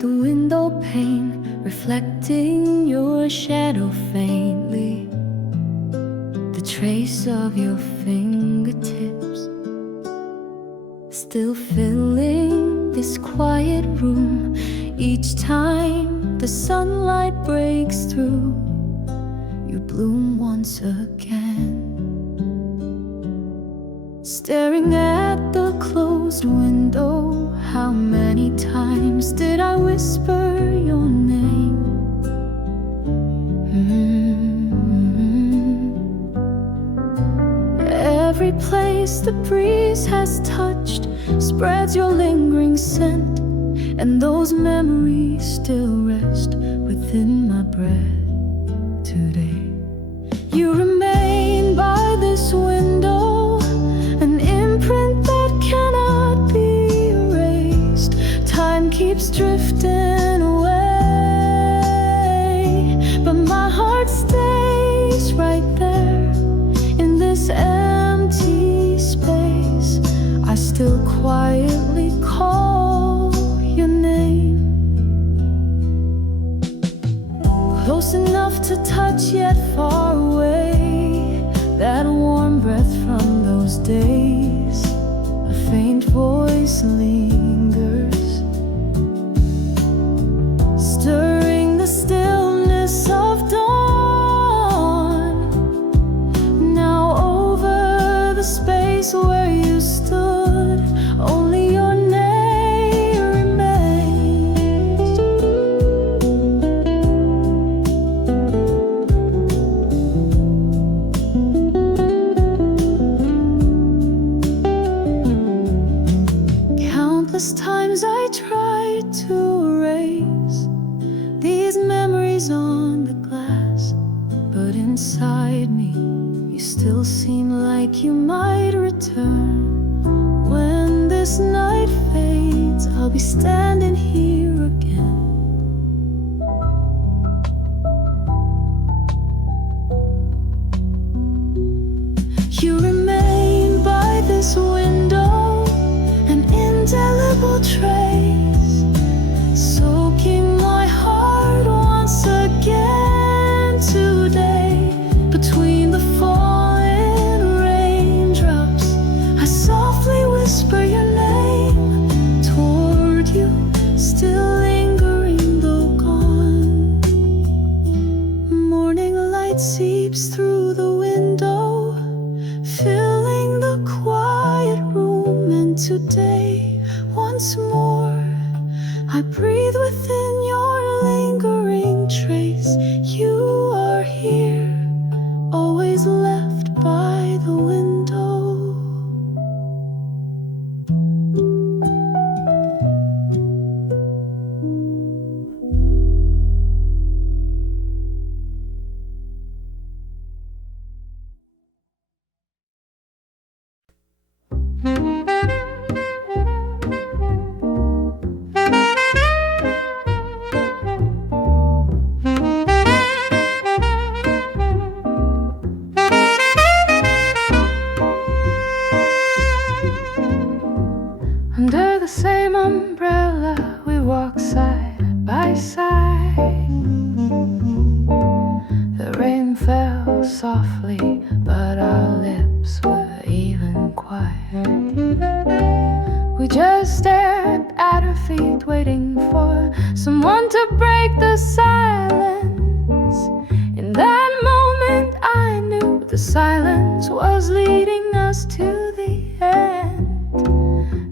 the window pane, reflecting your shadow faintly, the trace of your fingertips, still filling this quiet room. Each time the sunlight breaks through, you bloom once again. Staring at the closed window, how many times did I whisper your name? Every place the breeze has touched spreads your lingering scent, and those memories still rest within my breath today. You remain by this window, an imprint that cannot be erased. Time keeps drifting away, but my heart stays right there in this empty space. I still quietly call your name, close enough to touch yet far away. That warm breath from those days, a faint voice lingers, stirring the stillness of dawn. Now over the space where you stood, only your name remains. Countless times I tried to erase these memories on the glass, but inside me you still seem like you might return. When this night fades, I'll be standing here again. You remain by this window, an indelible trace, soaking my heart once again today. Between the falling raindrops, I softly whisper your name toward you, still lingering though gone. Morning light seeps through the window, filling the quiet room. And today, once more, I breathe within your lingering trace. You are here, always left by the window. Under the same umbrella, we walk side by side. The rain fell softly, but our lips were even quiet. We just stared at our feet, waiting for someone to break the silence. In that moment, I knew the silence was leading us to the end.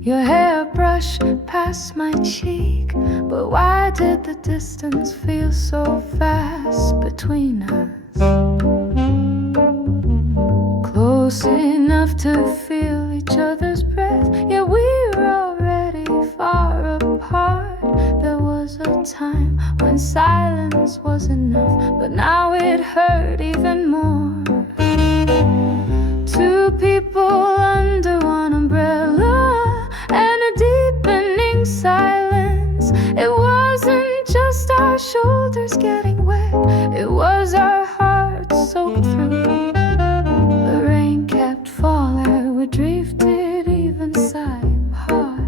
Your hair brushed past my cheek, but why did the distance feel so fast between us? Close enough to feel each other's breath, yet we were already far apart. There was a time when silence was enough, but now it hurt even more. Two people under one umbrella, and a deepening silence. It wasn't just our shoulders getting wet, it was our hearts soaked through. The rain kept falling, we drifted even side heart.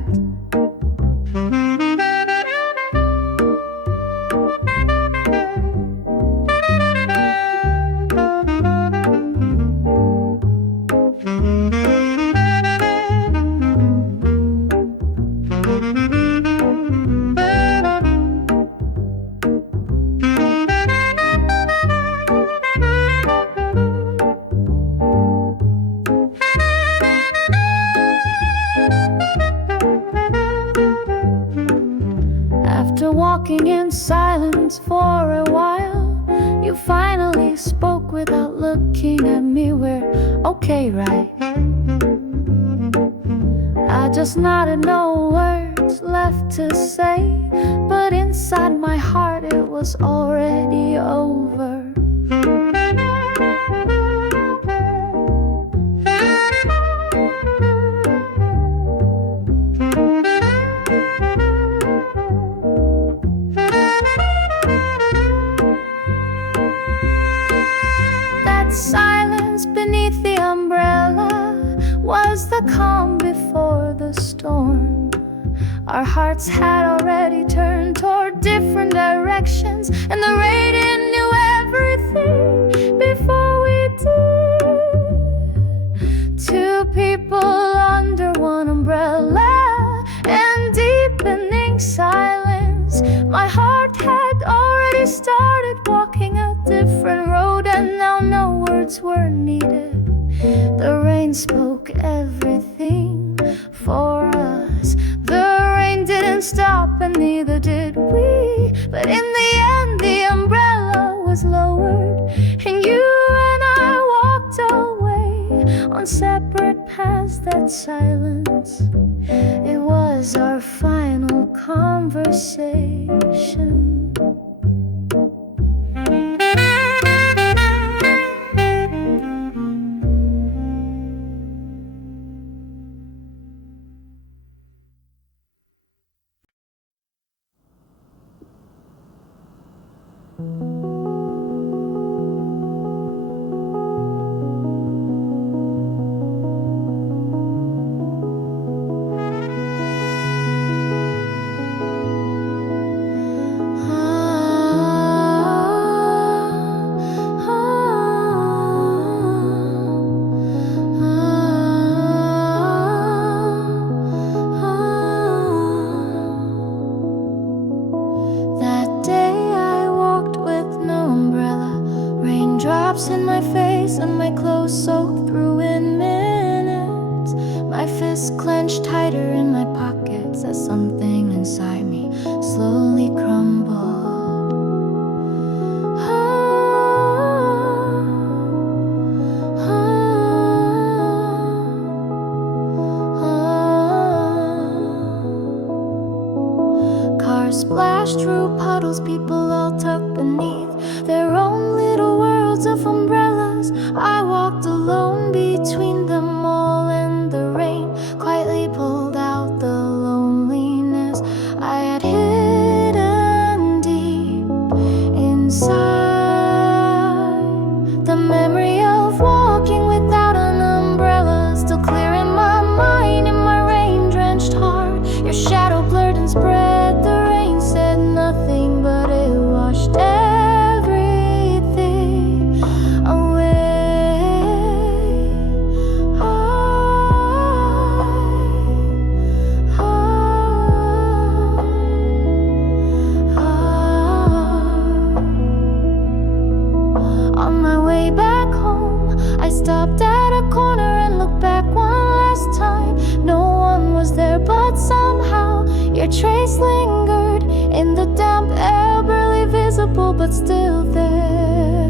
After walking in silence for a while, you finally spoke without looking at me. We're okay, right? I just nodded, no words left to say, but inside my heart it was already over. That silence beneath the umbrella was the calm before the storm. Our hearts had already turned toward different directions, and the rain knew everything before we did. Two people under one umbrella and deepening silence. My heart had already started walking a different road, and now no words were needed. The rain spoke everything for us. The rain didn't stop and neither did we. But in the end the umbrella was lowered, and you and I walked away on separate paths. That silence, it was our final conversation. Raindrops in my face and my clothes soaked through in minutes. My fists clenched tighter in my pockets as something inside me slowly crumbled. Cars splashed through puddles, people all tucked beneath their own little worlds of umbrellas. I walked alone between them all, and the rain quietly pulled out the loneliness I had hidden deep inside. The memory of walking without an umbrella still clear in my mind, in my rain-drenched heart. Your shadow blurred and spread. The rain said nothing, but it washed everything away. On my way back home, I stopped at a corner and looked back one last time. No one was there, but somehow your trace lingered in the damp air, barely visible but still there.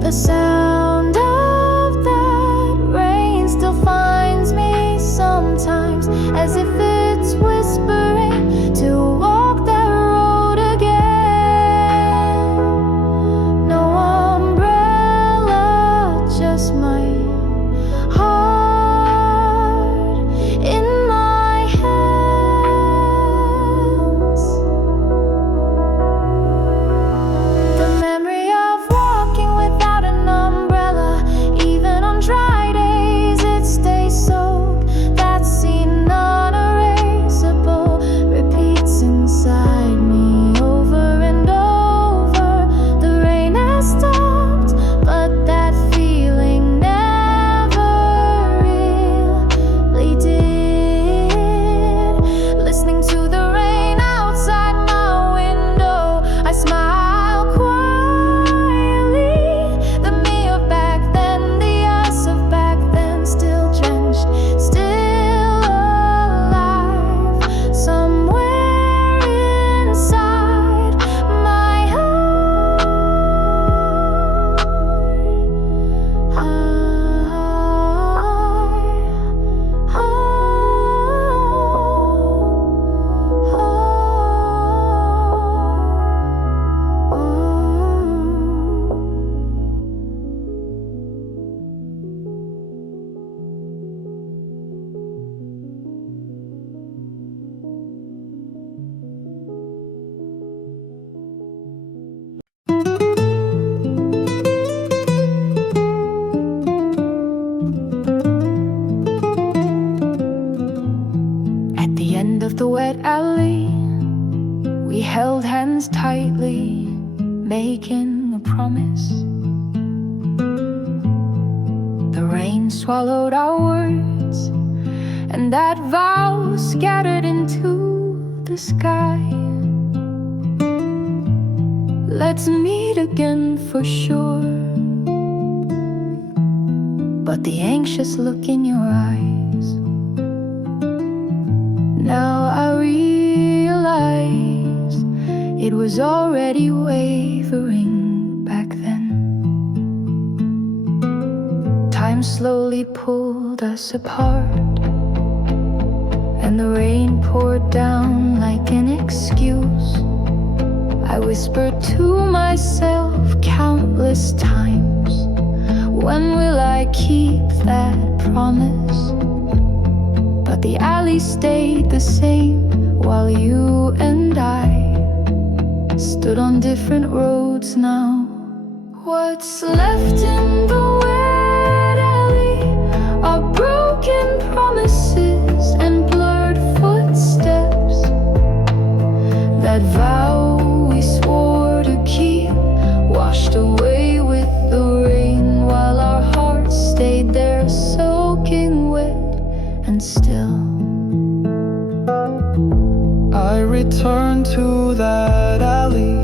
The sound of that rain still finds me sometimes, as if it's whispering to walk that road again. No umbrella, just my heart in my hands. The memory of walking without an umbrella held hands tightly, making a promise. The rain swallowed our words, and that vow scattered into the sky. Let's meet again for sure. But the anxious look in your eyes, now I realize it was already wavering back then. Time slowly pulled us apart, and the rain poured down like an excuse. I whispered to myself countless times, when will I keep that promise? But the alley stayed the same, while you and I stood on different roads now. What's left in the wet alley are broken promises and blurred footsteps. That vow we swore to keep washed away with the rain, while our hearts stayed there soaking wet and still. I returned to that alley,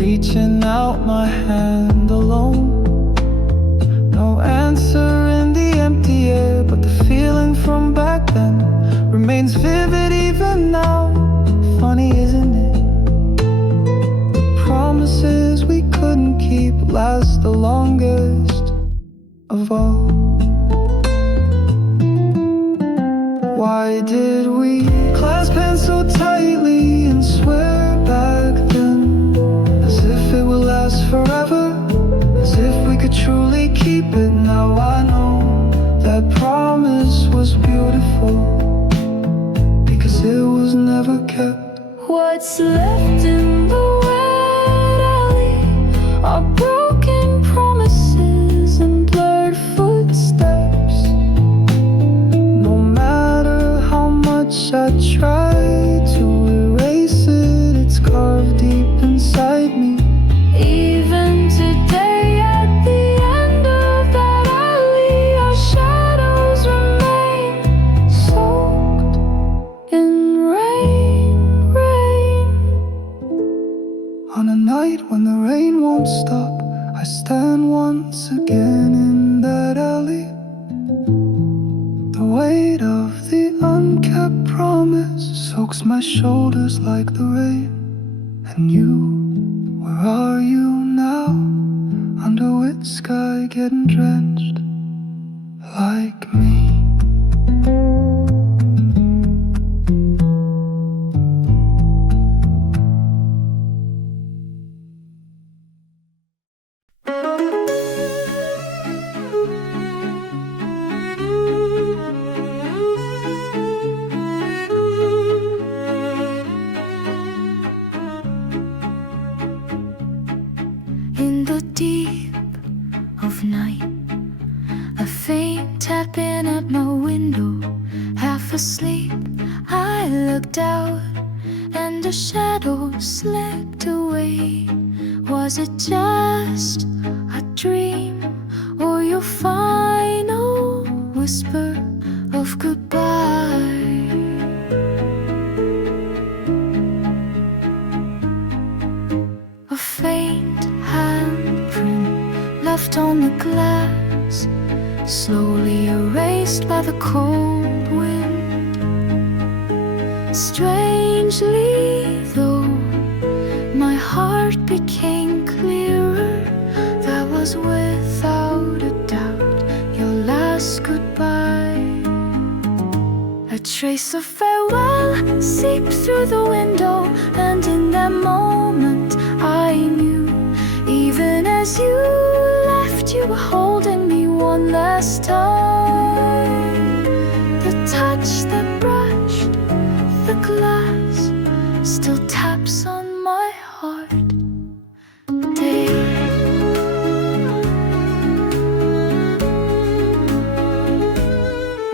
reaching out my hand alone. No answer in the empty air, but the feeling from back then remains vivid even now. Funny, isn't it? The promises we couldn't keep last the longest of all. Why did we clasp hands so tightly and swear back then, as if it would last forever, as if we could truly keep it? Now I know that promise was beautiful, because it was never kept. What's left in the wet alley are broken promises and blurred footsteps. No matter how much I try to erase it, it's carved deep inside me. Even today at the end of that alley, our shadows remain soaked in rain. On a night when the rain won't stop, I stand once again in that alley. The weight of the unkept promise soaks my shoulders like the rain. And you, where are you now? Under wet sky getting drenched like me. In the deep of night, a faint tapping at my window. Half asleep, I looked out, and a shadow slipped away. Was it just a dream, or your final whisper of goodbye? A faint handprint left on the glass, slowly erased by the cold wind. Strangely though, my heart became clearer. That was without a doubt your last goodbye. A trace of farewell seeped through the window, and in that moment I knew, even as you left, you were holding me one last time. The touch that brushed the glass still taps on my heart. Day.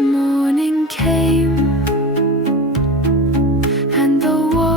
Morning came, and the world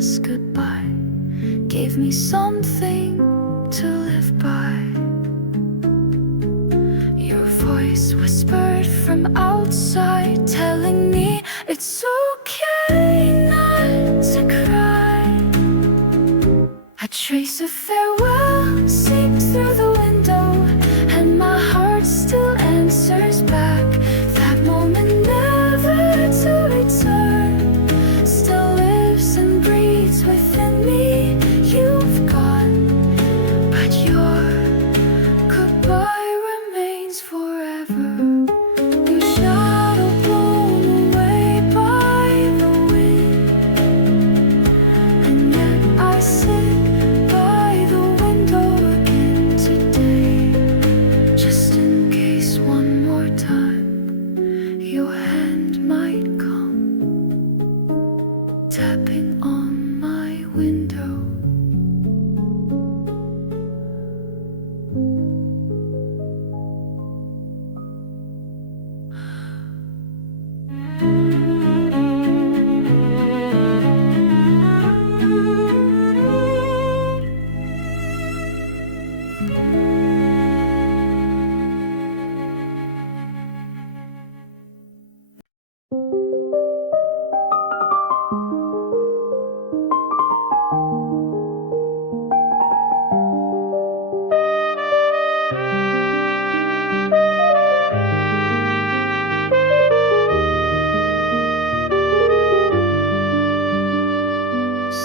last goodbye gave me something to live by. Your voice whispered from outside, telling me it's okay not to cry. A trace of farewell seeped through the window, and my heart still answers back. That moment never to return still lives and breathes within me. You've gone, but your goodbye remains forever. Your shadow blown away by the wind, and yet I sit by the window again today, just in case one more time your hand might come tapping on my window.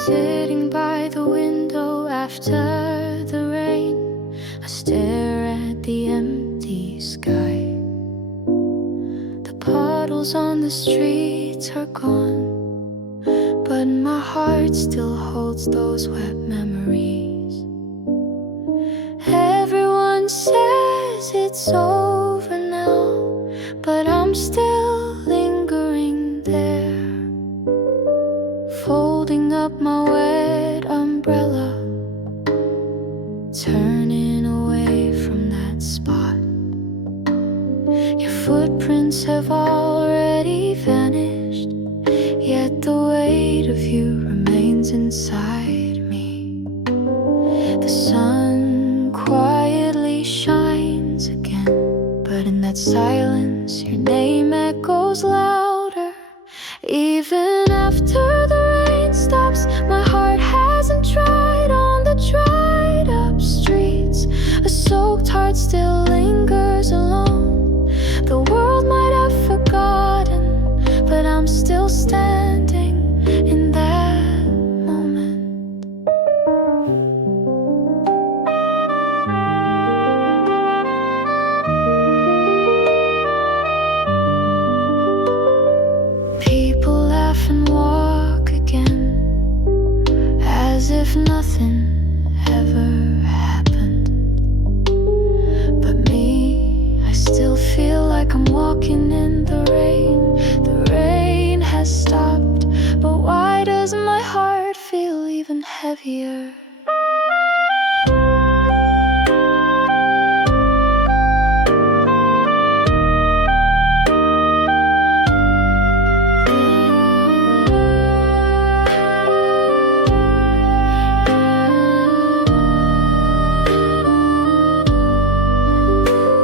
Sitting by the window after the rain, I stare at the empty sky. The puddles on the streets are gone, but my heart still holds those wet memories. Everyone says it's over now, but I'm still lingering there, folding up my wet umbrella, turning away from that spot. Your footprints have already vanished, yet the weight of you remains inside me. The sun quietly shines again, but in that silence your name echoes louder. Even after the rain stops, my heart hasn't dried on the dried up streets. A soaked heart still lingers alone. The world might have forgotten, but I'm still standing in that moment. People laugh and walk again, as if nothing ever happened. But me, I still feel like I'm walking in the rain. The rain has stopped, but why does my heart feel even heavier?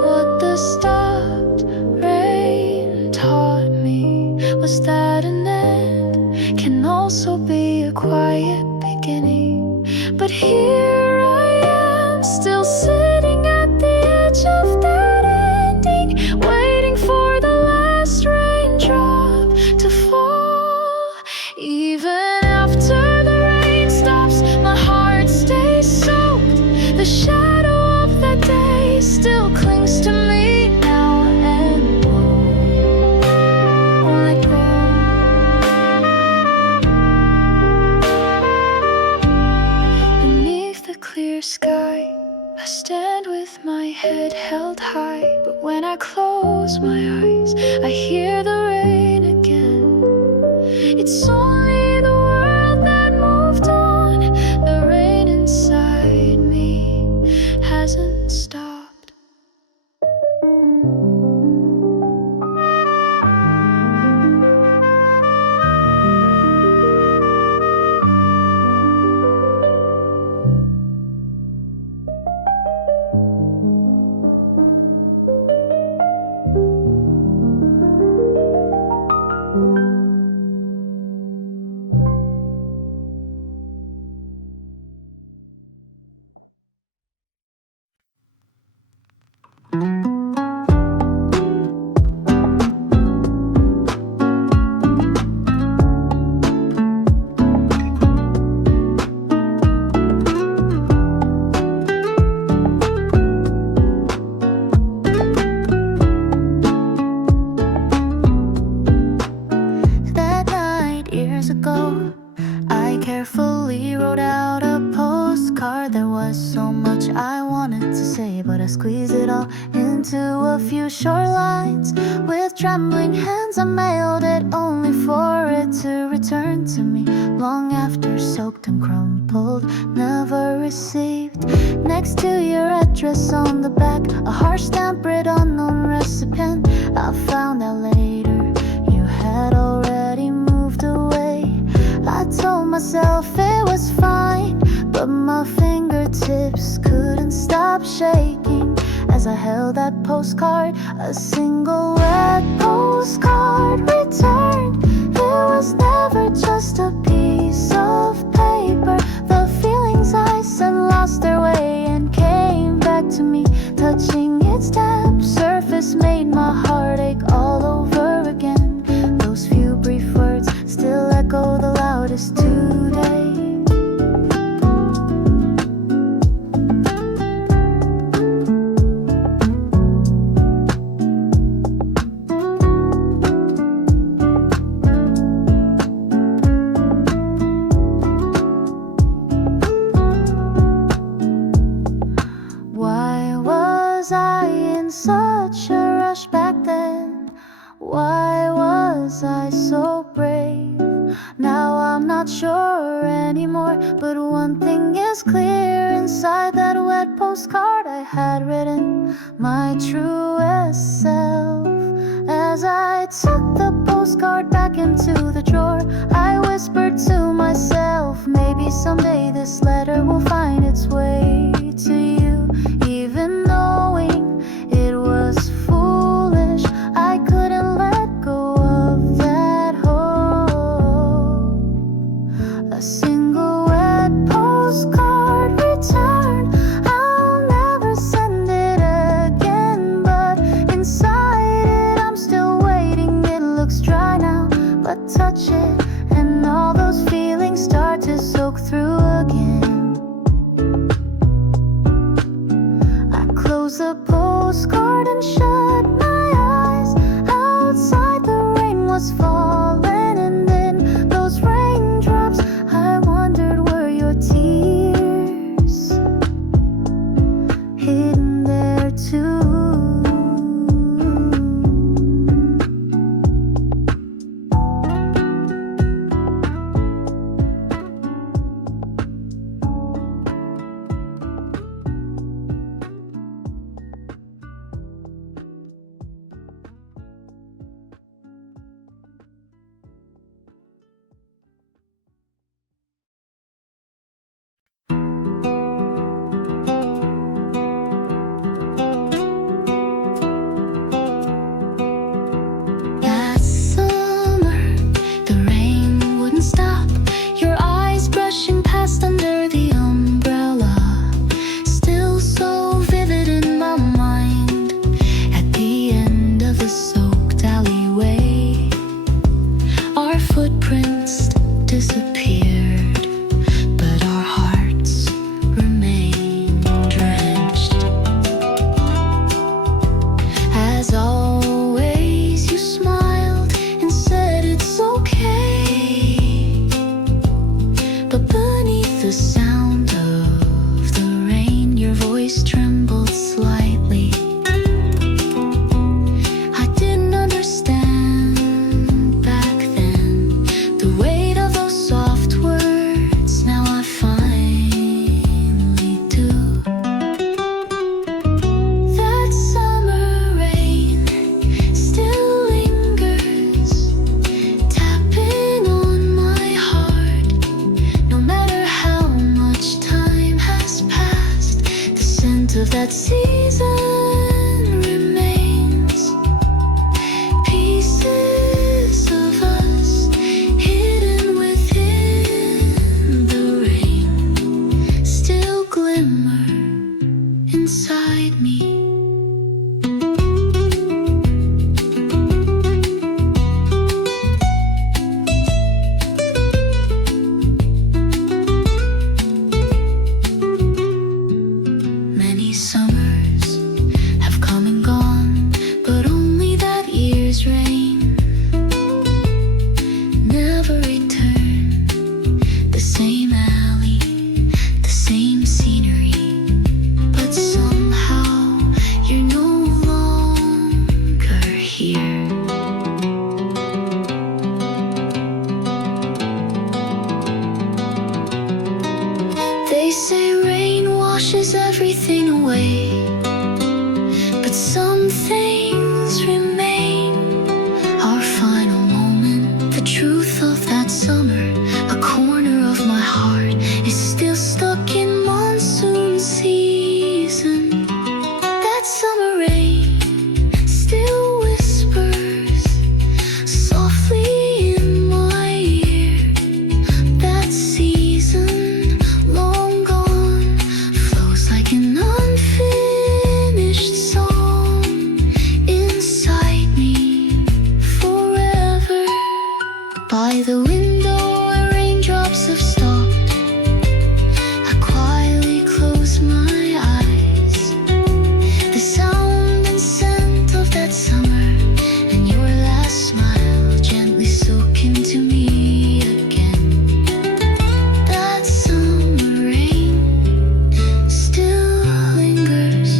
What the stopped rain taught me was that an end can also be a quiet beginning. But here I am, still sitting at the edge of that ending, waiting for the last raindrop to fall. Even after the rain stops, my heart stays soaked. The shadow of that day still clings to me now and won't let go. Beneath the clear sky, I stand with my head held high. But when I close my eyes, I hear the rain again. It's only the world that moved on. The rain inside me hasn't stopped. carefully wrote out a postcard. There was so much I wanted to say, but I squeezed it all into a few short lines. With trembling hands I mailed it, only for it to return to me long after, soaked and crumpled, never received. Next to your address on the back, a harsh stamp written unknown recipient. I found out later you had already moved away. I told myself it was fine, but my fingertips couldn't stop shaking as I held that postcard. A single wet postcard returned. It was never just a piece of paper. The feelings I sent lost their way and came back to me. Touching its damp surface made my heart ache all over again. Those few brief words still echo the loudest today. Why was I in such a rush back then? Why was I so brave? Now I'm not sure anymore, but one thing is clear. Inside that wet postcard I had written my truest self. As I took the postcard back into the drawer, I whispered to myself, maybe someday this letter will find its way to you. Even knowing it was foolish, I couldn't let go of that hope. A single wet postcard returned. I'll never send it again, but inside it I'm still waiting. It looks dry now, but touch it and all those feelings start to soak through again. I close the postcard and shut my eyes. Outside the rain was falling, and in those raindrops I wondered, were your tears hidden there too? Last summer, the rain wouldn't stop. Your eyes brushing past under the umbrella, still so vivid in my mind. At the end of the soaked alleyway, our footprints disappeared, but our hearts remained drenched. As always, you smiled and said it's okay, but beneath the sound of the rain, your voice trembled slightly. I didn't understand back then the weight of those soft words. Now I finally do. That summer rain still lingers, tapping on my heart. No matter how much They say rain washes everything away, but some things remain. Our final moment, the truth of that summer. A corner of my heart is still stuck in monsoon season. That summer rain still whispers softly in my ear. That season long gone flows like an unfinished song inside me forever. By the window where raindrops have stopped, I quietly close my eyes. The sound and scent of that summer and your last smile gently soak into me again. That summer rain still lingers.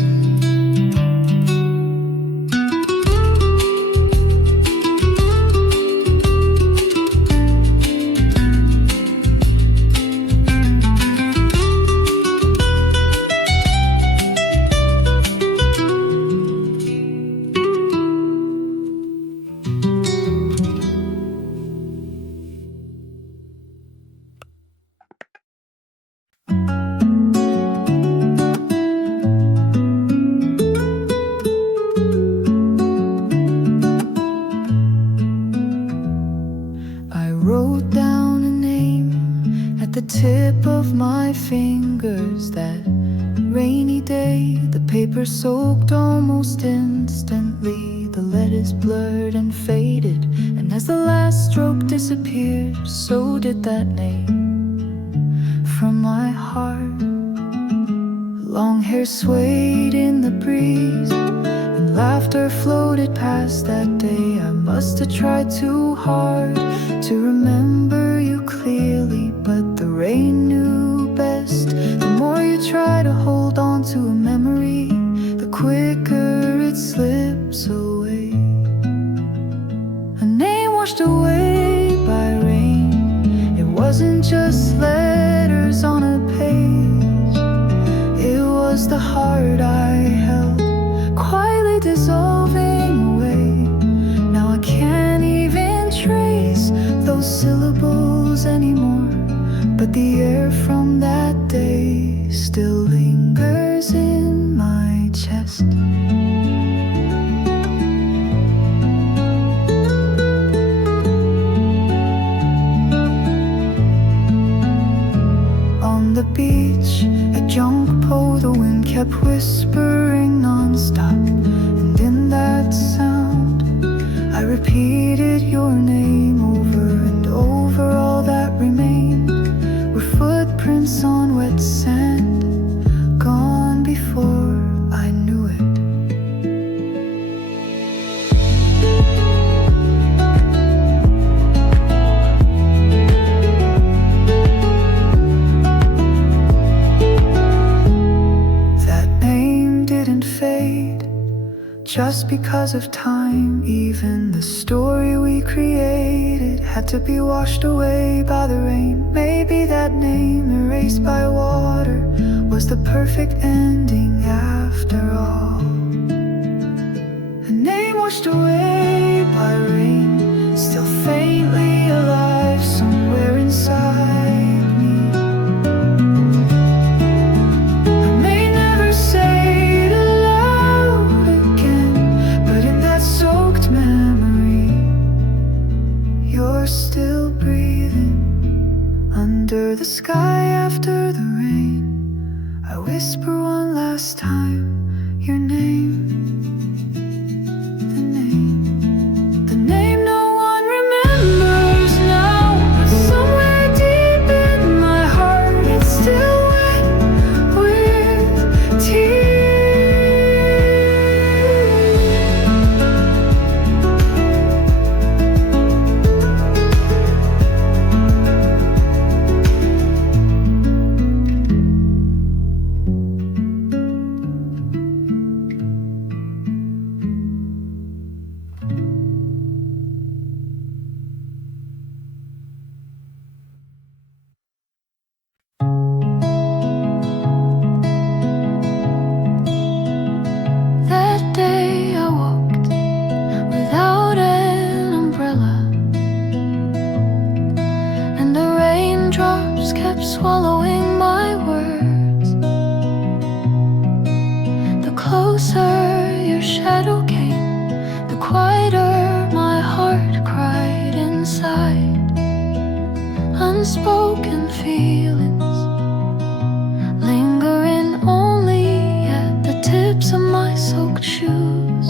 I wrote down a name at the tip of my fingers. That rainy day, the paper soaked almost instantly. The letters blurred and faded, and as the last stroke disappeared, so did that name from my heart. Long hair swayed in the breeze, and laughter floated past that day. I must have tried too hard to remember you clearly, but the rain knew best. The more you try to hold on to a memory, the quicker it slips away. A name washed away by rain. It wasn't just letters on a page, it was the heart I held, quietly dissolving away. Now I can't even trace those syllables anymore, but the air from that day still lingers in my chest. On the beach at Jungpo, the wind kept whispering non-stop, and in that sound I repeated your name over and over. All that remained were footprints on wet sand, gone before I knew it. That name didn't fade just because of time. Even the story we created had to be washed away by the rain. Maybe that name erased by water was the perfect ending after all. A name washed away by rain, still faintly alive somewhere inside me. I may never say it aloud again, but in that soaked memory, you're still breathing. Under the sky after the rain, I whisper one last time your name. The name no one remembers now, but somewhere deep in my heart it's still wet with tears. swallowing my words. The closer your shadow came, the quieter my heart cried inside. Unspoken feelings lingering only at the tips of my soaked shoes.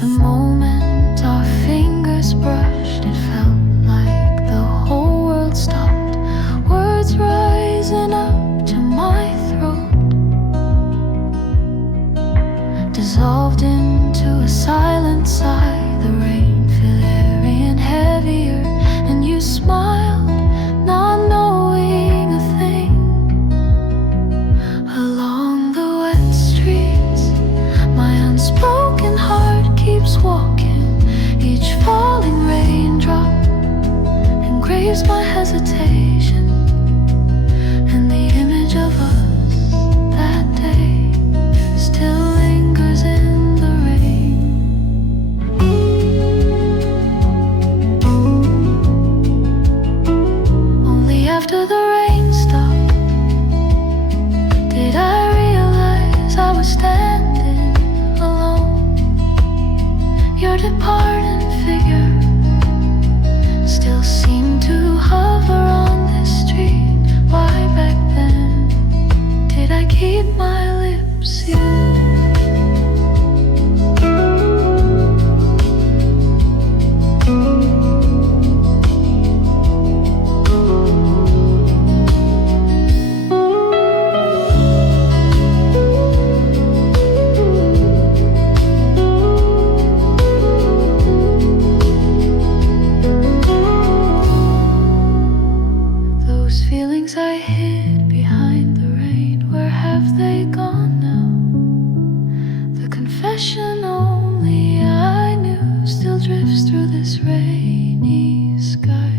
The moment our fingers brushed, it felt like the whole world stopped. Words rising up to my throat, dissolved into a silent sigh. The rain fell airy and heavier, and you smiled, not knowing a thing. Along the wet streets, my unspoken heart keeps walking. Each falling raindrop engraves my hesitation, and the image of us that day still lingers in the rain. Only after the rain stopped did I realize I was standing alone. Your departing figure still seemed to hover on this street. Why back then did I keep my lips sealed? Those feelings I hid behind the rain, where have they gone now? The confession only I knew still drifts through this rainy sky.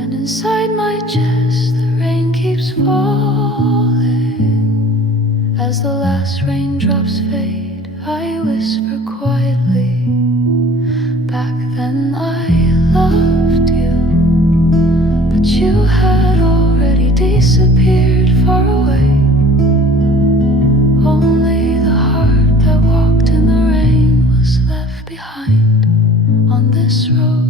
And inside my chest the rain keeps falling. As the last raindrops fade, I whisper quietly, back then I loved you, but you had already disappeared far away. Only the heart that walked in the rain was left behind on this road.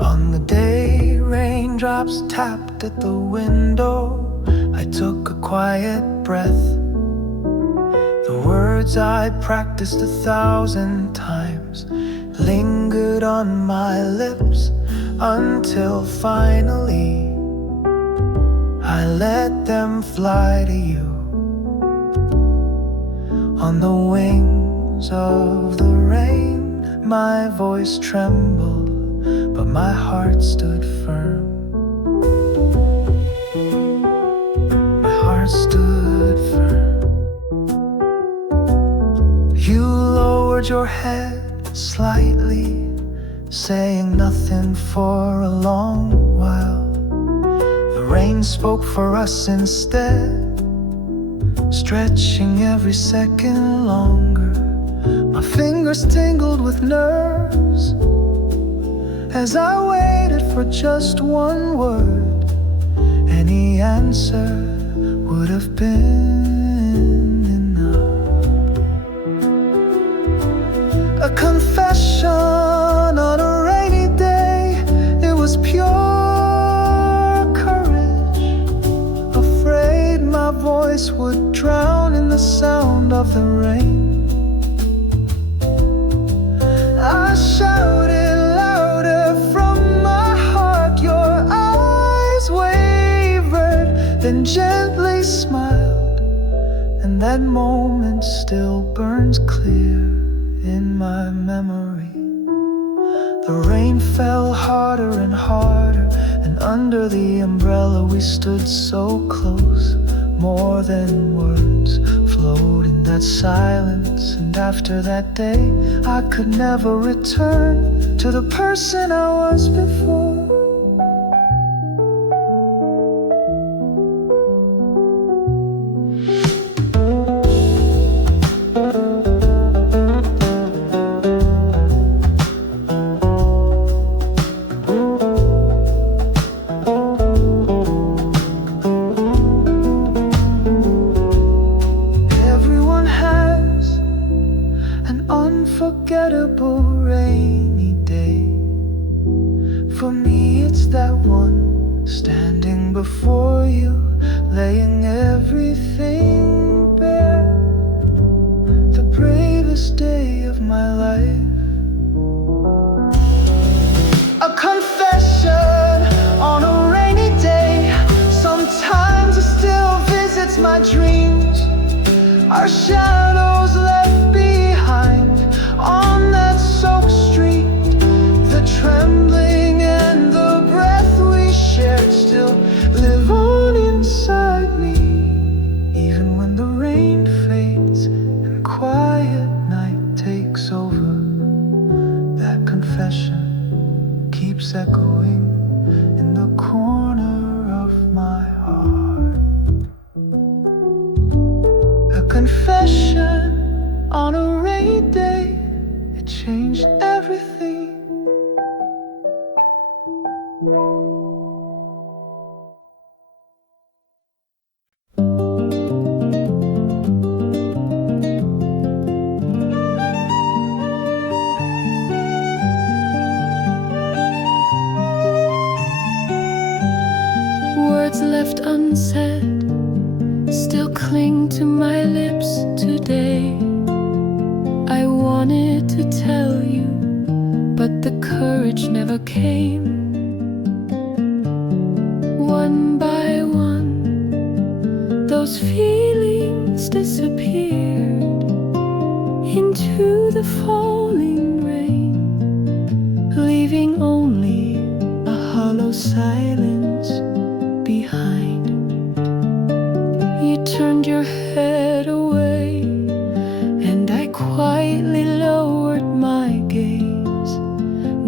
On the day raindrops tapped at the window, I took a quiet breath. The words I practiced 1,000 times lingered on my lips until finally I let them fly to you. On the wings of the rain, my voice trembled, but my heart stood firm. My heart stood firm. You lowered your head slightly, saying nothing for a long while. The rain spoke for us instead, stretching every second longer. My fingers tingled with nerves as I waited for just one word. Any answer would have been enough. A confession on a rainy day, it was pure courage. Afraid my voice would drown in the sound of the rain. I shouted louder from my heart, your eyes wavered, then gently smiled, and and that moment still burns clear in my memory. The rain fell harder and harder, and under the umbrella we stood so close. More than words flowed in that silence, and after that day I could never return to the person I was before. Unforgettable rainy day. For me it's that one, standing before you, laying everything bare. The bravest day of my life. A confession on a rainy day. Sometimes it still visits my dreams. Our shadows left behind on that soaked street. The trembling and the breath we shared still live on inside me. Even when the rain fades and quiet night takes over, that confession keeps echoing in the corner of my heart. A confession on a rainy day. It changed everything. Words left unsaid still cling to my lips today. I wanted to tell you, but the courage never came. One by one, those feelings disappeared into the falling rain, leaving only a hollow silence behind. You turned your head away, and I quietly lowered my gaze.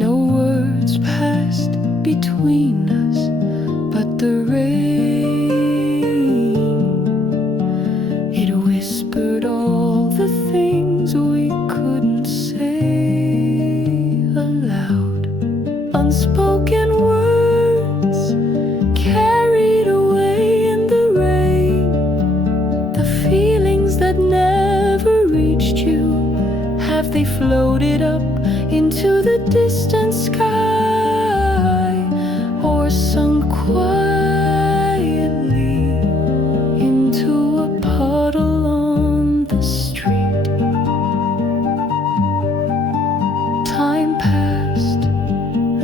No words passed between us, but the rain, it whispered all the things we couldn't say aloud. Unspoken words carried away in the rain. The feelings that never reached you, have they floated up into the distant sky, or sunk quietly into a puddle on the street? Time passed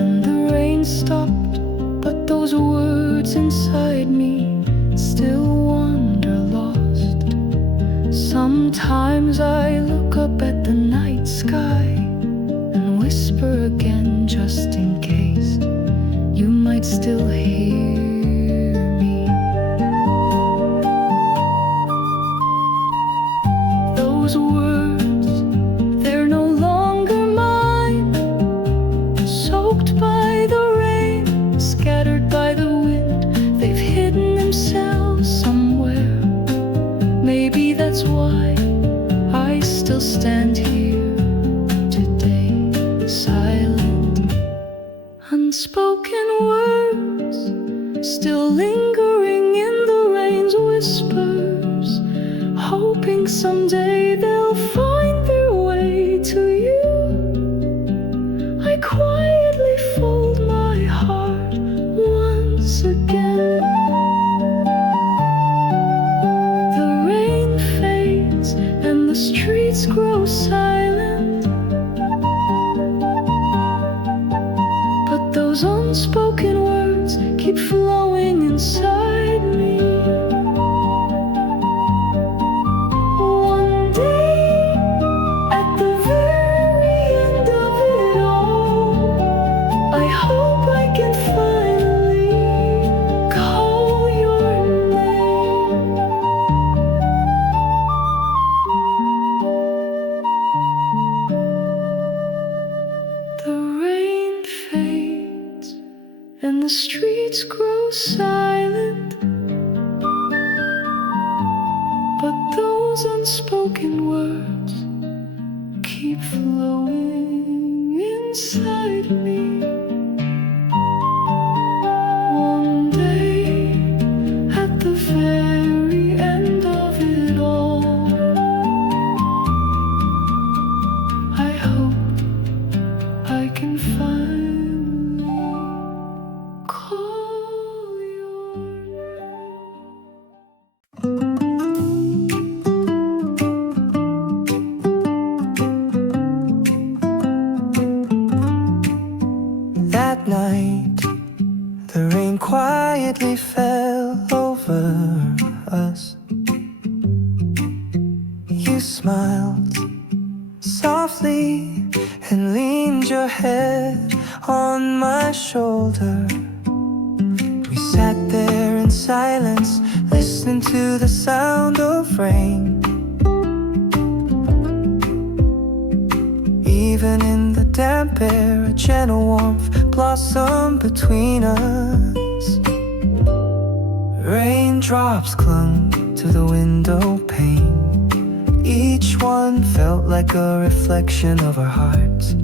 and the rain stopped, but those words inside me still wander lost. Sometimes I look up at the night sky and whisper again, just in case you might still hear me. Those words, they're no longer mine, soaked by the rain, scattered by the wind. They've hidden themselves somewhere. Maybe that's why I still stand here today, silent. Unspoken words still lingering in the rain's whispers, hoping someday they'll find their way to you. I quietly fold my heart once again. The rain fades and the streets grow silent, but those unspoken words keep flowing inside me. unspoken words keep flowing inside me. One day, at the very end of it all, I hope I can finally call your name. That night, the rain quietly fell over us. You smiled softly and leaned your head on my shoulder. We sat there in silence, listening to the sound of rain. Even in the damp air, a gentle warmth blossomed between us. Raindrops clung to the window pane. Each one felt like a reflection of our hearts,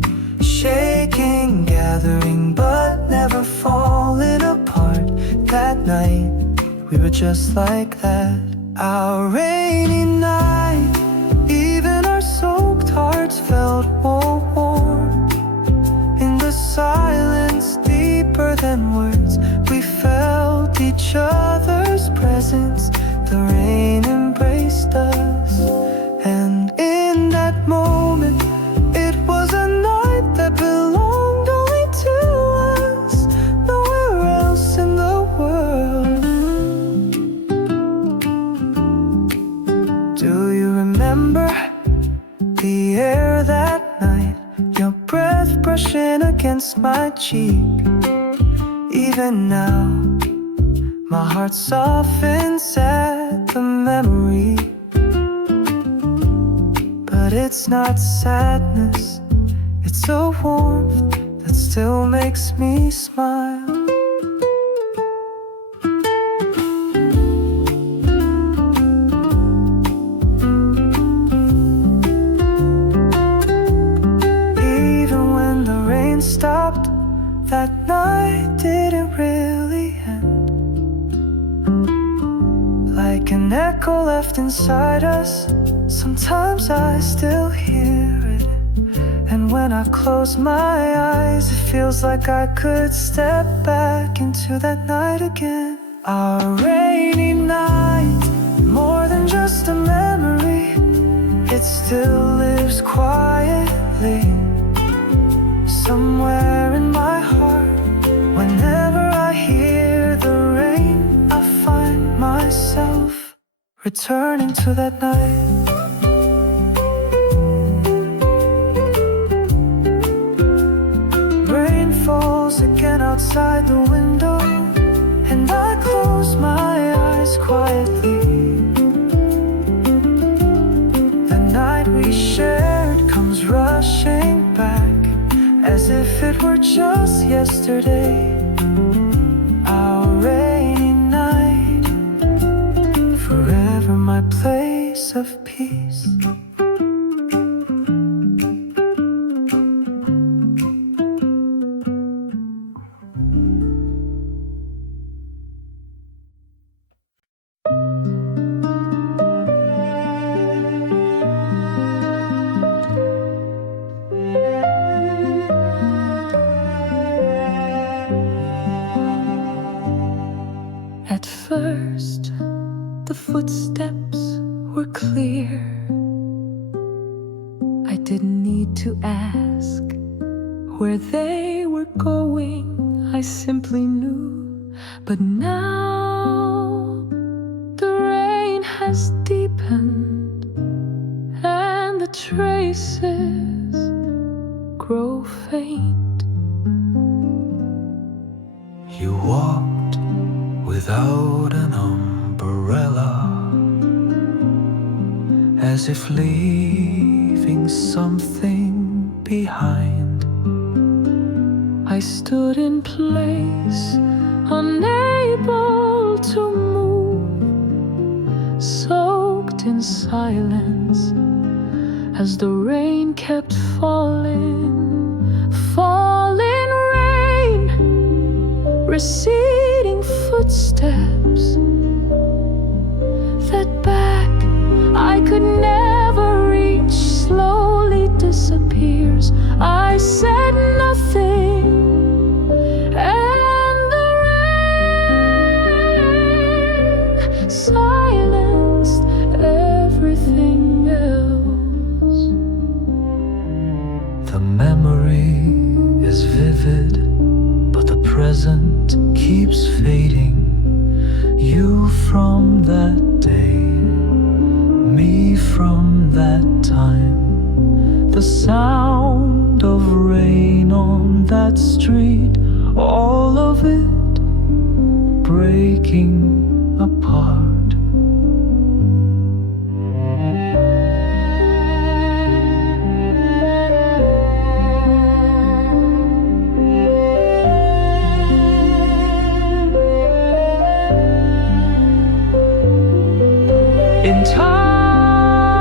shaking, gathering, but never falling apart. That night, we were just like that. Our rainy night, even our soaked hearts felt warm. In the silence deeper than words, we felt each other's presence. The rain embraced us, and in that moment, it was a night that belonged only to us, nowhere else in the world. Do you remember the air that night? Your breath brushing against my cheek. Even now, my heart softens at the memory. But it's not sadness, it's a warmth that still makes me smile. Even when the rain stopped, that night didn't really end. Like an echo left inside us, sometimes I still hear it. And when I close my eyes, it feels like I could step back into that night again. Our rainy night, more than just a memory, it still lives quietly somewhere in my heart. Whenever I hear the rain, I find myself returning to that night. Rain falls again outside the window, and I close my eyes quietly. The night we shared comes rushing back, as if it were just yesterday. Our rainy night, forever my place of peace. At first, the footsteps were clear. I didn't need to ask where they were going, I simply knew. But now, the rain has deepened, and the traces grow faint. You walked without an umbrella, as if leaving something behind. I stood in place, unable to move, soaked in silence as the rain kept falling, falling rain, receding footsteps. That back I could never reach slowly disappears. I said nothing. Silenced everything else. The memory is vivid, but the present keeps fading. You from that day, me from that time. The sound of rain on that street, all of it breaking apart. In time,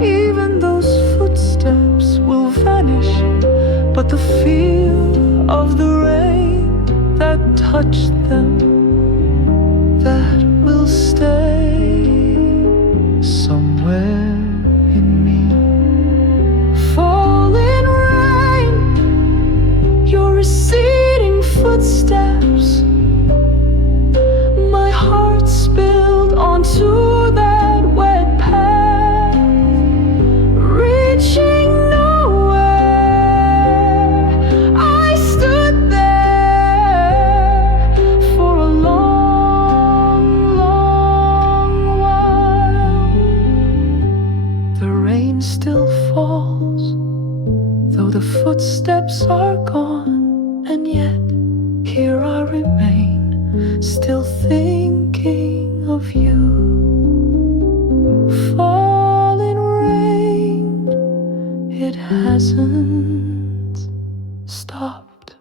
even those footsteps will vanish, but the feel of the rain that touched them, that will stay somewhere in me. Falling rain, your receding footsteps. My heart spilled onto that wet path, reaching nowhere. I stood there for a long, long while. The rain still falls, though the footsteps are gone, and yet here I remain, still thinking of you. Falling rain, it hasn't stopped.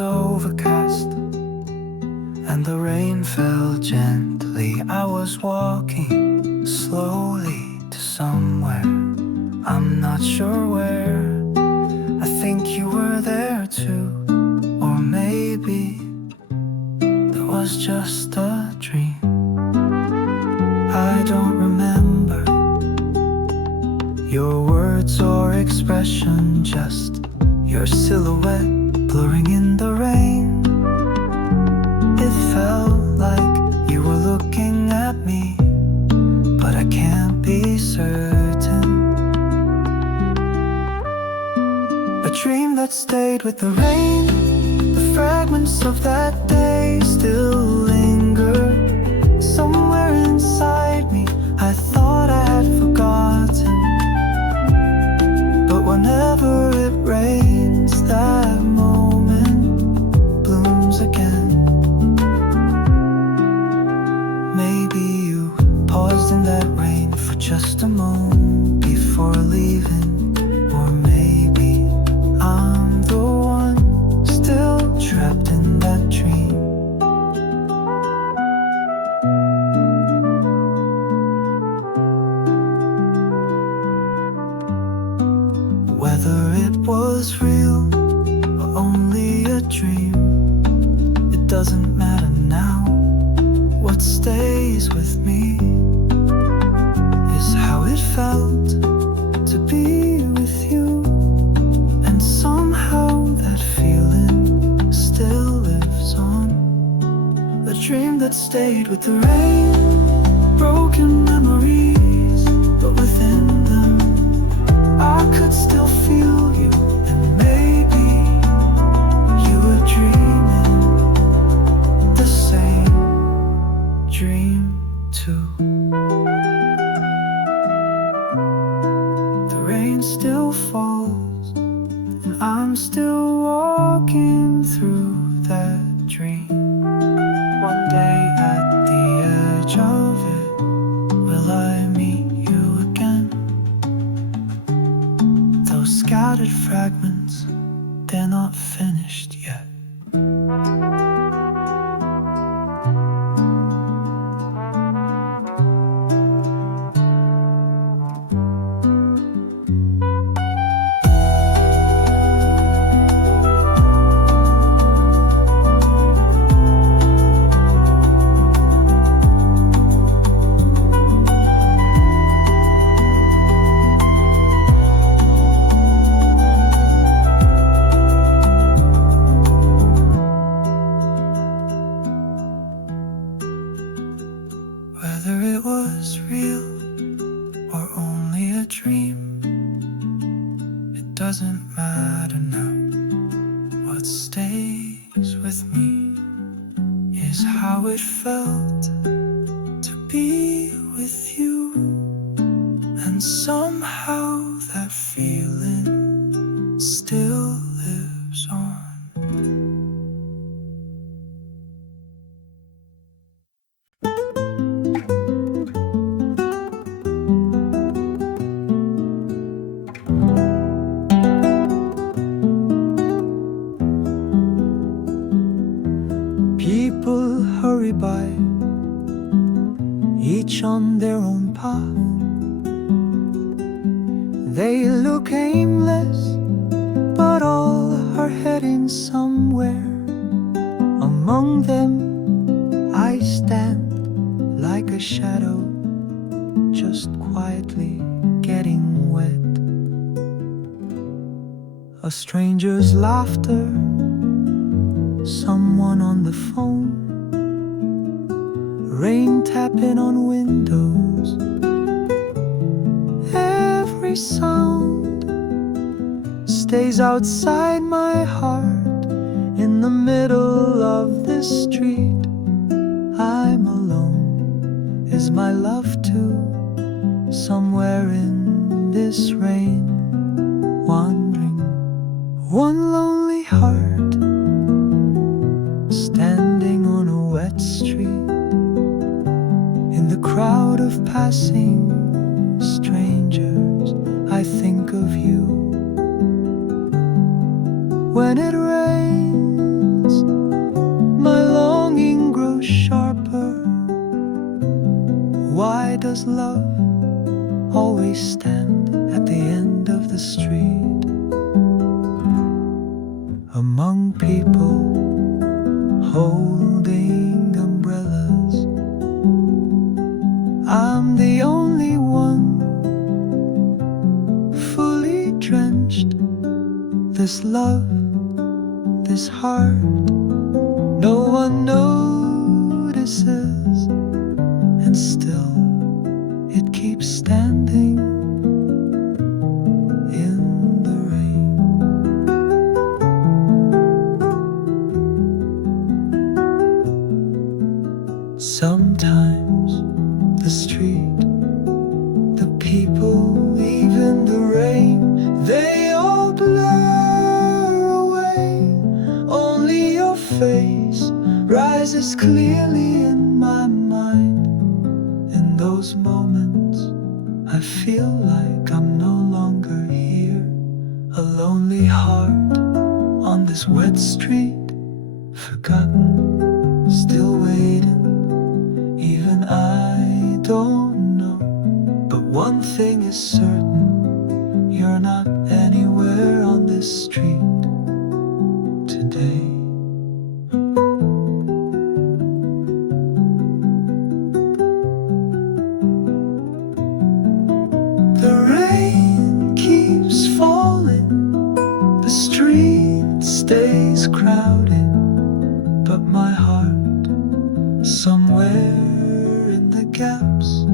Overcast and the rain fell gently. I was walking slowly to somewhere, I'm not sure where. I think you were there too, or maybe that was just a dream. I don't remember your words or expression, just your silhouette blurring in the rain. It felt like you were looking at me, but I can't be certain. A dream that stayed with the rain, the fragments of that day still linger somewhere inside me. I thought I had forgotten, but whenever it rains, that moment blooms again. Maybe you paused in that rain for just a moment before leaving, or maybe I'm the one still trapped in that dream. Whether it was real or only a dream, it doesn't matter now. What stays with me is how it felt to be with you, and somehow that feeling still lives on. A dream that stayed with the rain, broken memories, but within them I could still feel you, and maybe you were dreaming the same dream too. rain still falls, and I'm still walking through that dream. One day at the edge of it, will I meet you again? Those scattered fragments, they're not finished yet. Whether it was real or only a dream, it doesn't matter now. What stays with me is how it felt to be with you, and somehow that feeling still lives on. People hurry by, each on their own path. They look aimless, but all are heading somewhere. Among them, I stand like a shadow, just quietly getting wet. A stranger's laughter, someone on the phone, rain tapping on windows. Every sound stays outside my heart. In the middle of this street, I'm alone. Is my love too somewhere in this rain, wandering? One lonely heart standing on a wet street, in the crowd of passing strangers, I think of you. When it rains, my longing grows sharper. Why does love always stand at the end of the street? Among people holding umbrellas, I'm the only one fully drenched. This love, this heart, no one notices, and still it keeps standing in the rain. Sometimes the street, the people, even the rain, they all blur away. Only your face rises clearly in my mind. In those moments, I feel like I'm no longer here. A lonely heart on this wet street, forgotten, still waiting. Even I don't know, but one thing is certain, you're not anywhere on this street today. The rain keeps falling, the street stays crowded, but my heart, somewhere in the gaps,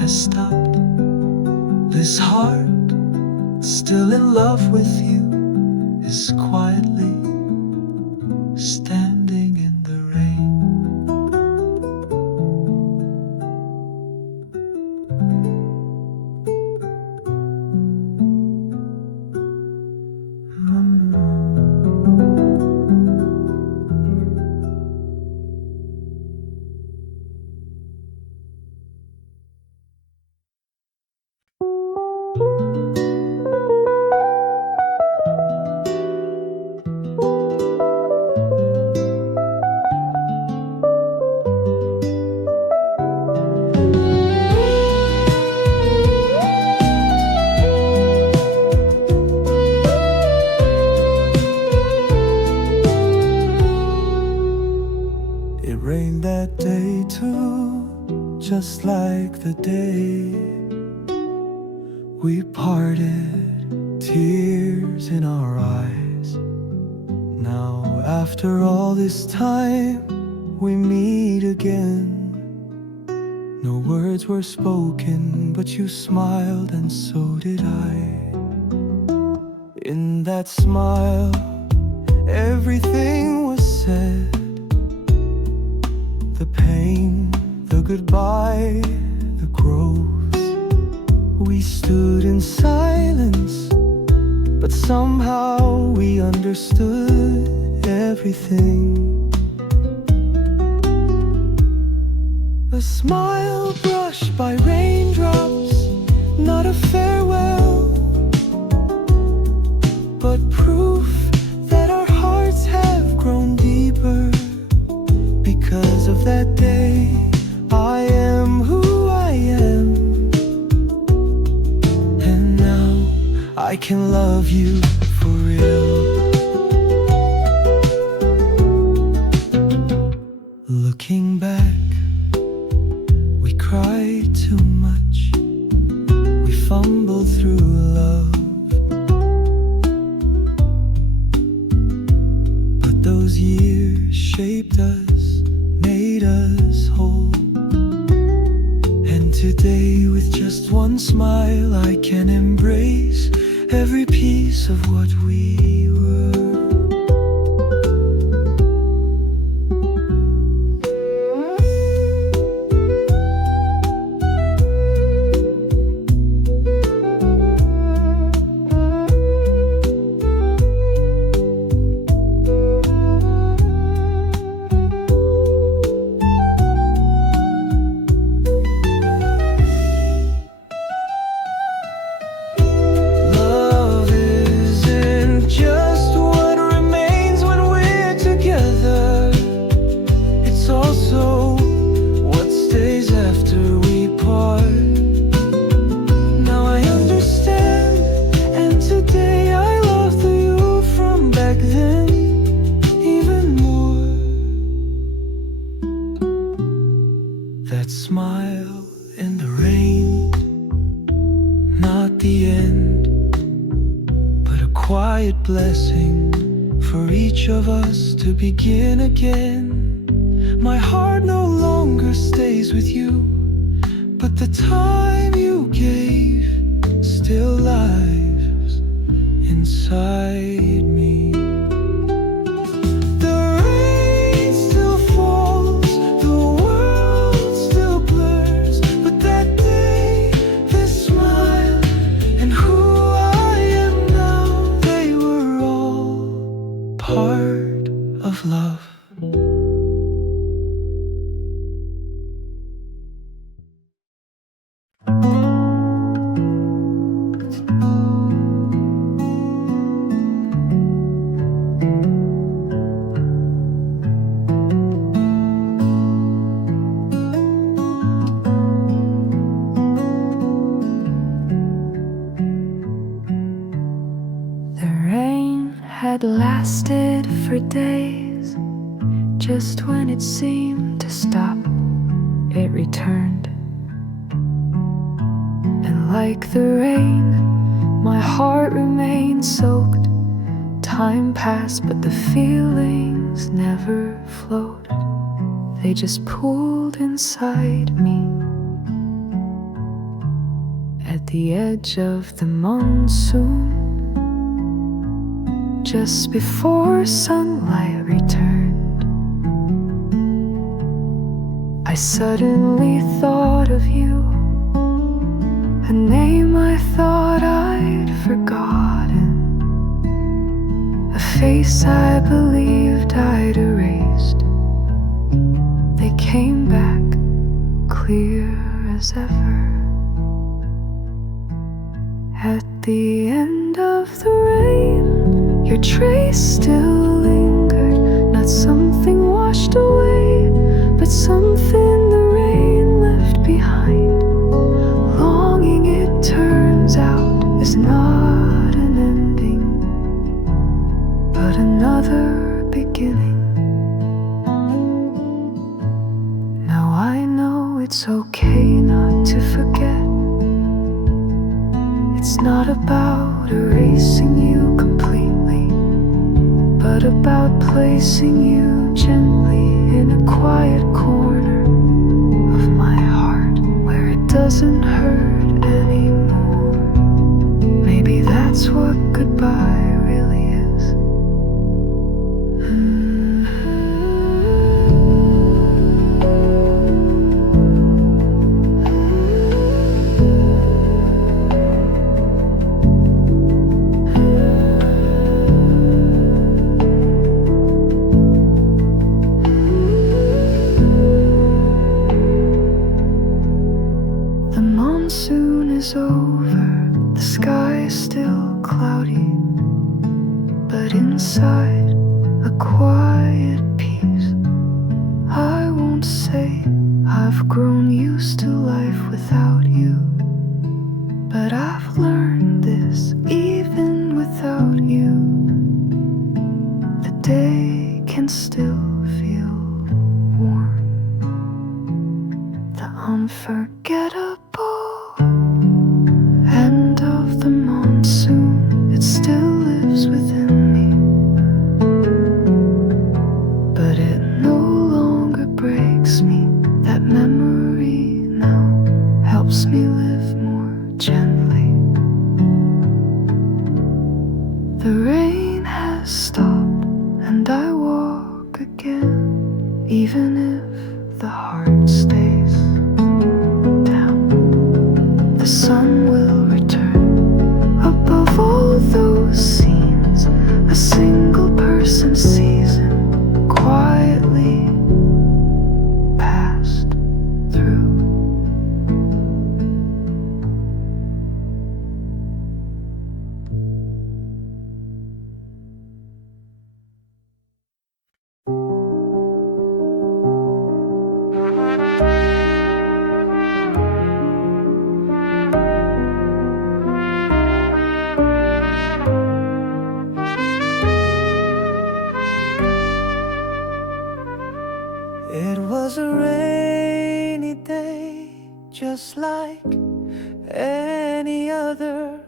has stopped. This heart, still in love with you, is quietly standing in the rain. the day we parted, tears in our eyes. Now after all this time we meet again. No words were spoken, but you smiled and so did I. In that smile, everything was said. The pain, the goodbye, the growth. We stood in silence, but somehow we understood everything. A smile brushed by raindrops, not a farewell, but proof that our hearts have grown deeper. Because of that day, I am who I am, and now I can love you for real. Looking back, we cried too much, we fumbled through love, but those years shaped us, made us whole. And today with just one smile I can embrace every piece of what we were. That smile in the rain, not the end, but a quiet blessing for each of us to begin again. My heart no longer stays with you, but the time you gave still lives inside me. Part of love. Had lasted for days. Just when it seemed to stop, it returned. And like the rain, my heart remained soaked. Time passed, but the feelings never flowed. They just pooled inside me. At the edge of the monsoon, just before sunlight returned, I suddenly thought of you, a name I thought I'd forgotten, a face I believed I'd erased. They came back clear as ever. At the end of the rain, your trace still lingered, not something washed away, but something the rain left behind. Longing, it turns out, is not an ending, but another beginning. Now I know it's okay not to It's not about erasing you completely, but about placing you gently in a quiet corner of my heart where it doesn't hurt anymore. Maybe that's what goodbye really is. The monsoon is over, the sky is still cloudy, but inside a quiet peace. I won't say I've grown used to life without you, but I've learned this even without you. The day can still feel warm. The unforgettable end of the monsoon, it still lives within me, but it no longer breaks me. That memory now helps me live more gently. The rain has stopped and I walk again, even if the heart stays down. The sun will return above all those scenes. A single person season quietly passed through. It was a rainy day, just like any other,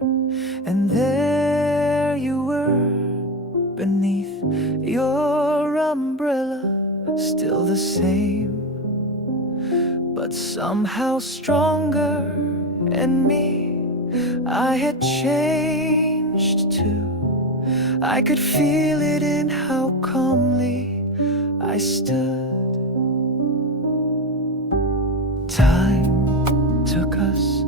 and there you were, beneath your umbrella, still the same, but somehow stronger. And me, I had changed too. I could feel it in how calmly I stood. Time took us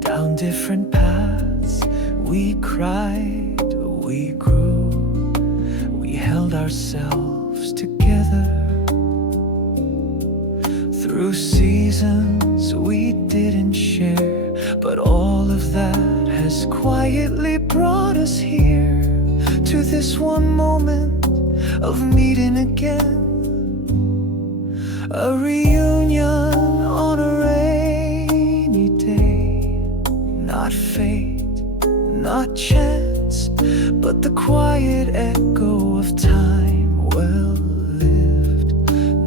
down different paths. We cried, we grew, we held ourselves together. Through seasons we didn't share, but all of that has quietly brought us here, to this one moment of meeting again. A reunion on a rainy day. Not fate, not chance, but the quiet echo of time well lived.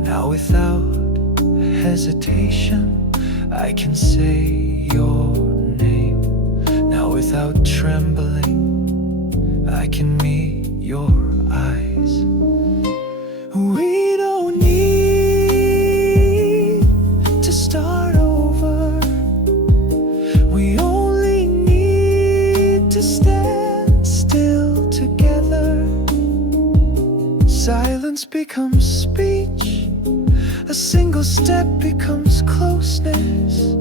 Now without hesitation I can say your name. Now without trembling I can meet your eyes. We don't need to start over. We only need to stand still together. Silence becomes speech. A single step becomes closeness.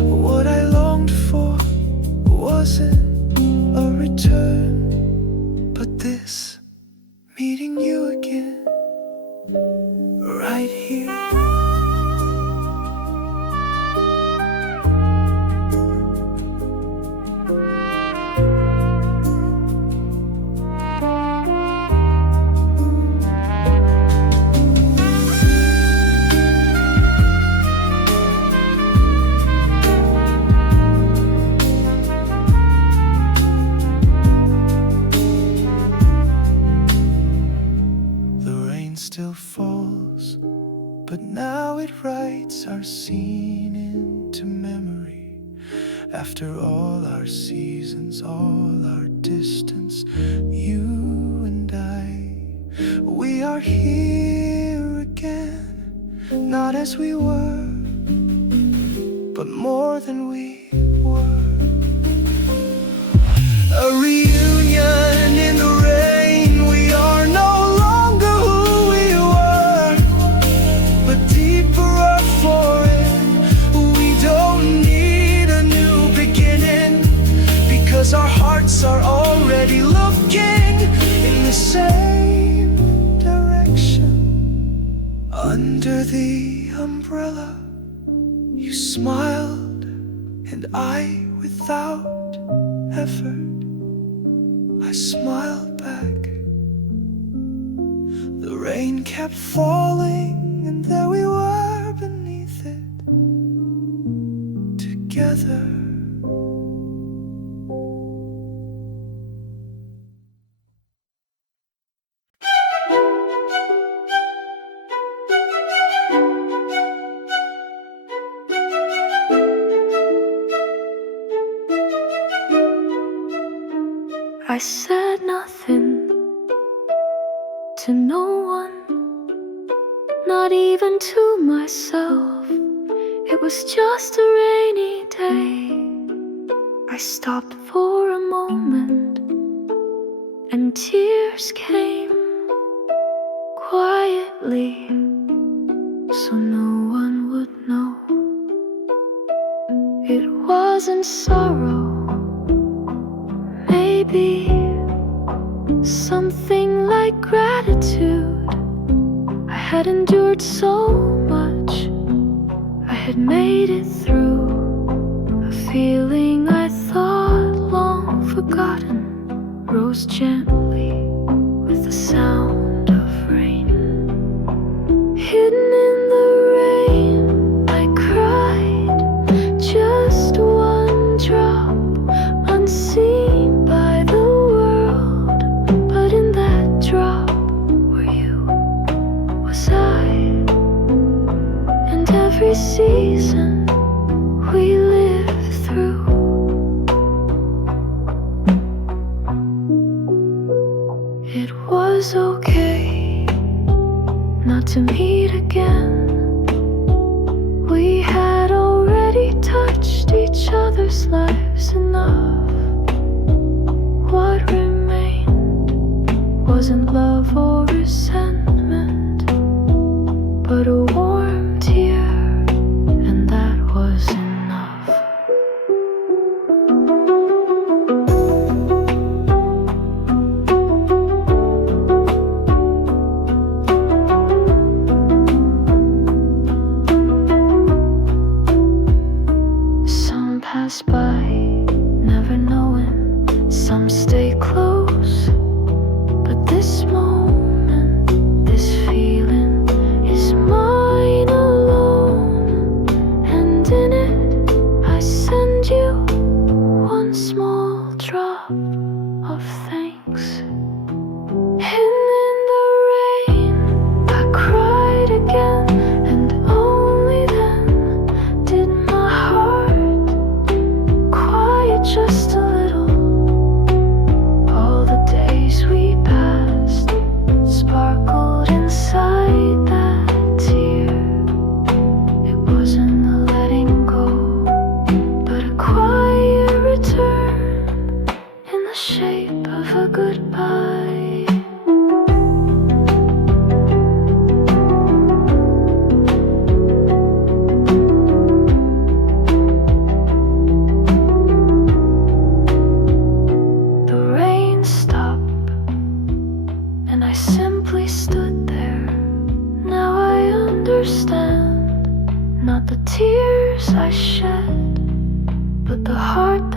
What I longed for wasn't a return, but this, meeting you again, right here. After all our seasons, all our distance, you and I, we are here again, not as we were, but more than we were. A reunion in the rain, we are no longer who we were, but deeper up for it. We don't need a new beginning, because our hearts are already looking in the same direction. Under the umbrella, you smiled, and I, without effort, I smiled back. The rain kept falling, and there we were beneath it, together. I said nothing to no one, not even to myself. It was just a rainy day. I stopped for a moment, and tears came quietly, so no one would know. It wasn't sorrow, maybe something like gratitude. I had endured so much, I had made it through. A feeling I thought long forgotten rose gently with the sound of rain. Hidden in the rain, I cried just one drop, unseen by the world, but in that drop were you, was I, and every season we lived through. It was okay not to meet again. We had already touched each other's lives enough. What remained wasn't love or resentment, but a warm tear, and that was enough. Some pass by, never knowing, some stay close, but this moment, this feeling is mine alone, and in it I send you one small drop of thanks. Hidden in the rain, I cried again, and only then did my heart quiet just a little. All the days we passed sparkled inside that tear. It wasn't a letting go, but a quiet return in the shape of a goodbye. The rain stopped, and I simply stood there. Now I understand, not the tears I shed, but the heart